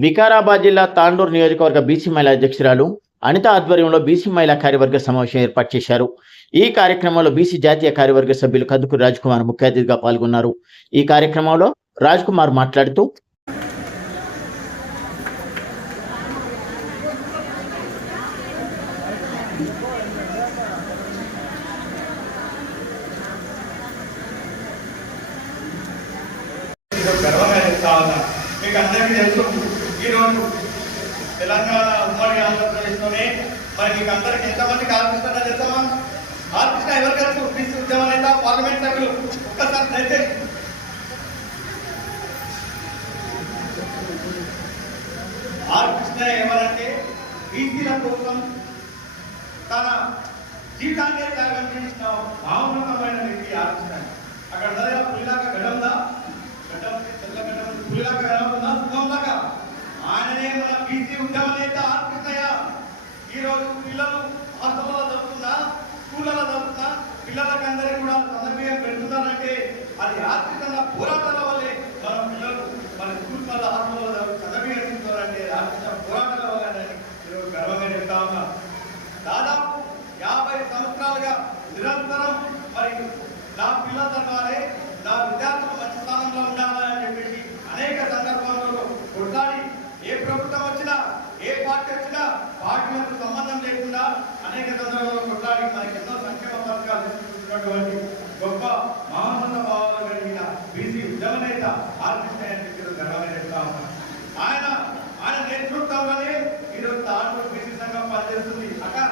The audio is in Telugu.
వికారాబాద్ జిల్లా తాండూరు నియోజకవర్గ బీసీ మహిళా అధ్యక్షురాలు అనిత ఆధ్వర్యంలో బీసీ మహిళా కార్యవర్గ సమావేశం ఏర్పాటు చేశారు. ఈ కార్యక్రమంలో బీసీ జాతీయ కార్యవర్గ సభ్యులు కదుకూరి రాజ్ కుమార్ ముఖ్య అతిథిగా పాల్గొన్నారు. ఈ కార్యక్రమంలో రాజ్ కుమార్ మాట్లాడుతూ గర్వంగా చెప్తా ఉన్నా మీకు అందరికీ తెలుసు ఈరోజు తెలంగాణ ఉమ్మడి ఆంధ్రప్రదేశ్లోనే మరి మీకు అందరికి ఎంతమందికి ఆర్కృష్ణ చెప్తామా ఆర్కృష్ణ ఎవరు తెలుసు బీసీ ఉద్యమ నేత పార్లమెంట్ సభ్యులు? ఒక్కసారి దయచేసి. ఆర్కృష్ణ ఎవరంటే బీసీల కోసం తన జీవితాన్ని త్యాగం చేసిన మహోన్నతమైన వ్యక్తి ఆర్కృష్ణ అక్కడ ఉన్నది ఆ పులిలాగా గడందా గడ్డం తెల్ల గడ్డం ఉంది. పులిలాగా గడం ఉందా? సింహంలాగా ఆయననే మన బీసీ ఉద్యమ నేత ఆర్కృష్ణయ్య ఈరోజు పిల్లలు హాస్టల్లో చదువుతున్నా స్కూళ్ళలో చదువుతున్నా పిల్లలకి అందరికీ కూడా సన్నబియ్యం పెడుతున్నారంటే అది ఆర్కృష్ణ పోరాటాల వల్లే మన పిల్లలు మన స్కూల్ వల్ల హాస్టల్లో చదివి పెడుతున్నారంటే ఆర్కృష్ణ పోరాటాల వల్లనే ఈరోజు గర్వంగా చెప్తా ఉన్నా. దాదాపు యాభై సంవత్సరాలుగా నిరంతరం ప్రభుత్వం వచ్చినా ఏ పార్టీ వచ్చినా పార్టీలకు సంబంధం లేకుండా అనేక సందర్భాల్లో కొట్లాడి మనకి ఎన్నో సంక్షేమ పథకాలు తీసుకుంటున్నటువంటి గొప్ప మానవంద భావాలు కలిగిన బీసీ ఉద్యమ నేత ఆర్కృష్ణ గర్వమైన ఆయన ఆయన నేతృత్వంలోనే ఈరోజు తాను బీసీ సంఘం పనిచేస్తుంది. అక్కడ